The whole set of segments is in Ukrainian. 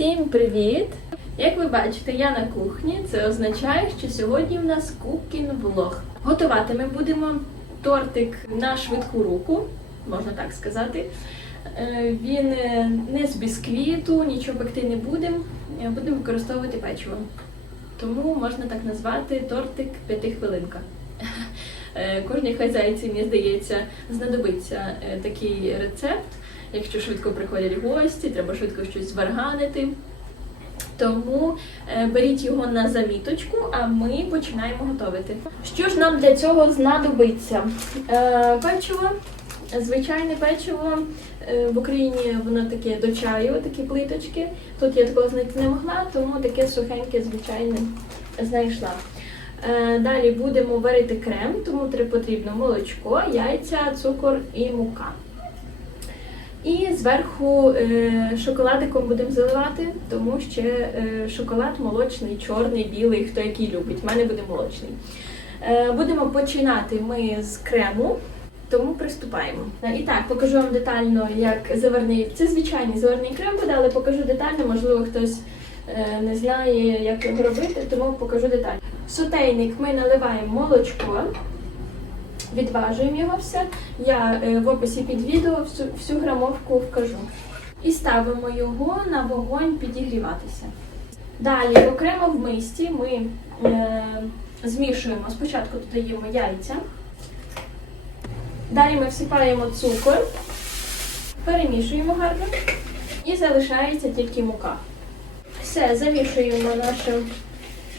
Всім привіт! Як ви бачите, я на кухні. Це означає, що сьогодні в нас кукін влог. Готувати ми будемо тортик на швидку руку, можна так сказати. Е, Він е, не з бісквіту, нічого пекти не будемо. Е, Будемо використовувати печиво. Тому можна так назвати тортик п'ятихвилинка. Кожній хазяйці, мені здається, знадобиться такий рецепт. Якщо швидко приходять гості, треба швидко щось зварганити. Тому е, беріть його на заміточку, а ми починаємо готувати. Що ж нам для цього знадобиться? Е, Печиво, звичайне печиво. Е, В Україні воно таке до чаю, такі плиточки. Тут я такого знайти не могла, тому таке сухеньке, звичайне, знайшла. Далі будемо варити крем, тому потрібно молочко, яйця, цукор і мука. І зверху е, шоколадиком будемо заливати, тому що е, шоколад молочний, чорний, білий, хто який любить. У мене буде молочний. Е, будемо починати ми з крему, тому приступаємо. І так, покажу вам детально, як заварний. Це звичайний заварний крем буде, але покажу детально, можливо, хтось не знає, як його робити, тому покажу детально. В сотейник ми наливаємо молочко. Відважуємо його все. Я е, в описі під відео всю, всю грамовку вкажу. І ставимо його на вогонь підігріватися. Далі, окремо в мисці ми е, змішуємо, спочатку додаємо яйця. Далі ми всипаємо цукор, перемішуємо гарно і залишається тільки мука. Все, замішуємо нашу,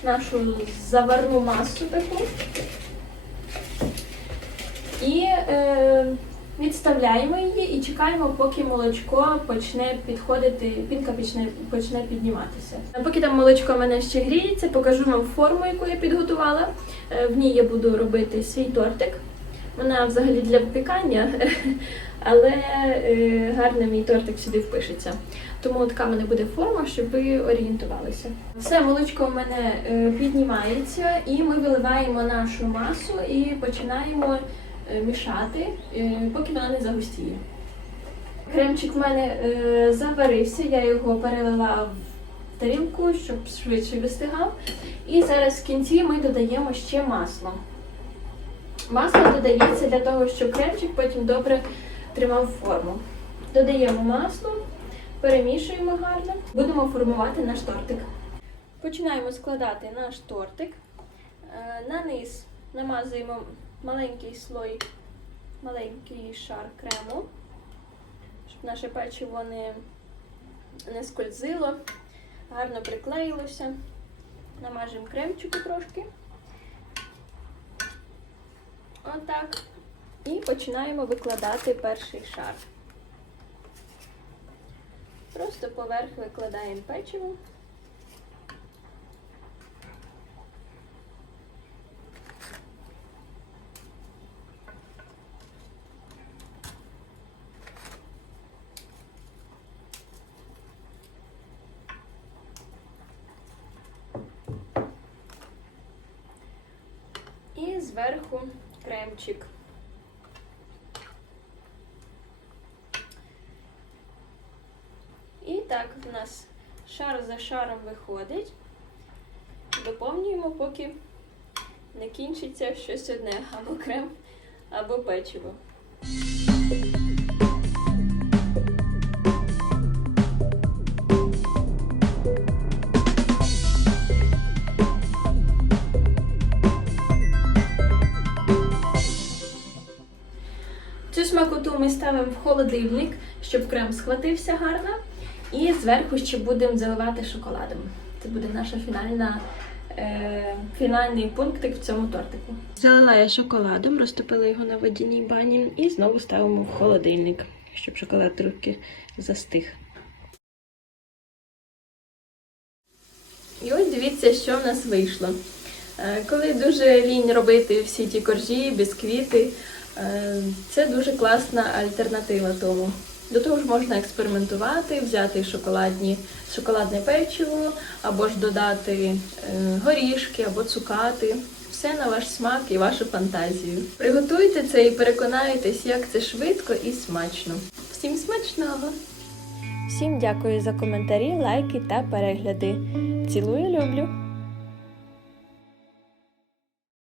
нашу заварну масу таку. Е, відставляємо її і чекаємо, поки молочко почне підходити, пінка почне, почне підніматися. Поки там молочко в мене ще гріється, покажу вам форму, яку я підготувала. Е, В ній я буду робити свій тортик. Вона взагалі для випікання, але е, гарно мій тортик сюди впишеться. Тому така в мене буде форма, щоб ви орієнтувалися. Все, молочко в мене піднімається, і ми виливаємо нашу масу і починаємо мішати, е, поки вона не загустіє. Кремчик в мене е, заварився, я його перелила в тарілку, щоб швидше вистигав. І зараз в кінці ми додаємо ще масло. Масло додається для того, щоб кремчик потім добре тримав форму. Додаємо масло, перемішуємо гарно, будемо формувати наш тортик. Починаємо складати наш тортик. Е, На низ намазуємо маленький слой, маленький шар крему, щоб наше печиво не, не скользило, гарно приклеїлося. Намажемо кремчику трошки. Отак. І починаємо викладати перший шар. Просто поверх викладаємо печиво. І зверху кремчик. І так в нас шар за шаром виходить. Доповнюємо, поки не кінчиться щось одне, або крем, або печиво. Ми ставимо в холодильник, щоб крем схватився гарно. І зверху ще будемо заливати шоколадом. Це буде наша фінальна, е, фінальний пунктик в цьому тортику. Залила я шоколадом, розтопила його на водяній бані і знову ставимо в холодильник, щоб шоколад трохи застиг. І ось дивіться, що в нас вийшло. Е, Коли дуже лінь робити всі ті коржі, бісквіти, це дуже класна альтернатива тому. До того ж можна експериментувати, взяти шоколадні, шоколадне печиво, або ж додати е, горішки або цукати. Все на ваш смак і вашу фантазію. Приготуйте це і переконайтесь, як це швидко і смачно. Всім смачного! Всім дякую за коментарі, лайки та перегляди. Цілую, люблю!